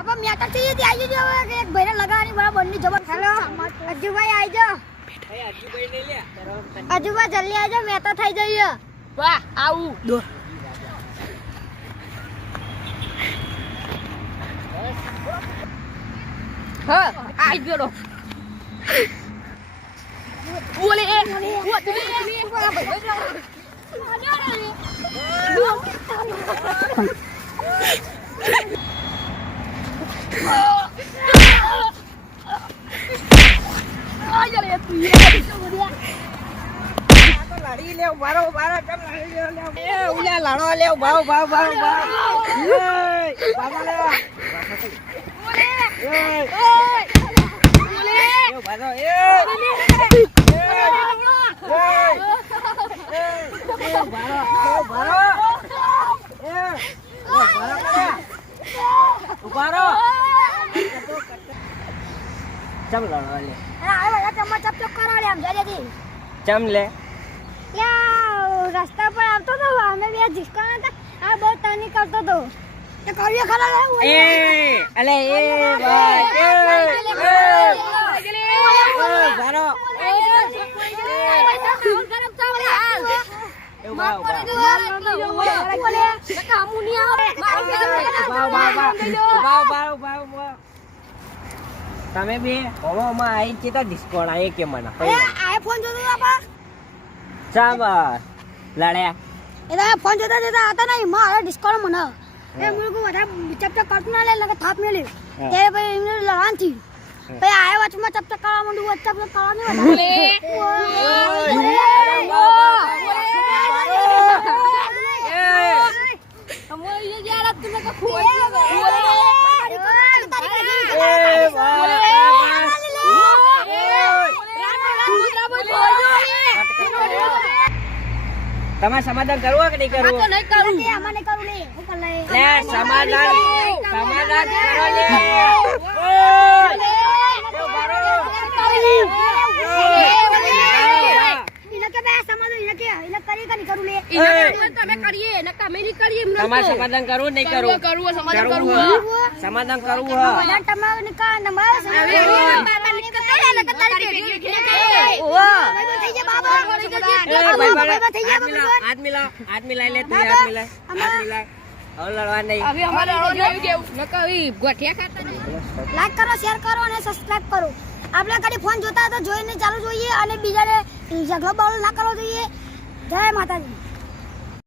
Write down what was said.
अब મેટર થઈ હતી આવી જજો હવે એક ભાઈને લગાવવાની બરાબરની જબર હેલો અજુભાઈ આવી જાઓ ભાઈ અજુભાઈ લઈ લે અજુભાઈ જલ્દી આવી જાઓ મેટર થઈ જઈએ વાહ આવું દો હા આવી ગયો બોલે એ લડી લે બારો બારો કેમ લડી લે એ ઉલા લડો લે ભાવ ભાવ ભાવ ભાવ એ બાબા લે બોલે એ બારો એ ઉભારો ચમ લડો લે અરે આ ચમચ ચપચપ કરો લે આમ જલ્દી ચમ લે યા રસ્તા પર આવતો તો અમે બે જીસકાના હતા આ બહુ તની કરતો તો એ કર્યો ખરા એ અલે એ ભાઈ ઉભારો તમે બે ઓમાં આવી છે તો ડિસ્કોડ આવી કે મને આઈફોન જોતો આપા ચાબ લડ્યા એ તો ફોન જોતા જોતા હતા ને મારો ડિસ્કાઉન્ટ મને એ મુલકો વધારે ચપચપ કરતો ના લે લગે થાપ મેલે તે ભાઈ એમને લડાન થી ભાઈ આયા વચમાં ચપચપ કરવા માંડું ચપચપ કરવા નહીં તમારે સમાધાન કરવું કે નહીં કરવું નહીં કરું આમાં નહીં કરું લે હું કર લે લે સમાધાન કરો લે તમારે સમાધાન કરવું નહીં કરવું સમાધાન કરવું હાથ મિલાય લે તું હાથ મિલાય હવે લડવા નહીં લાઈક કરો શેર કરો અને સબસ્ક્રાઇબ કરો આપણે કદી ફોન જોતા તો જોઈને ચાલુ જોઈએ અને બીજાને ઝઘડો બાળો ના કરવો જોઈએ જય માતાજી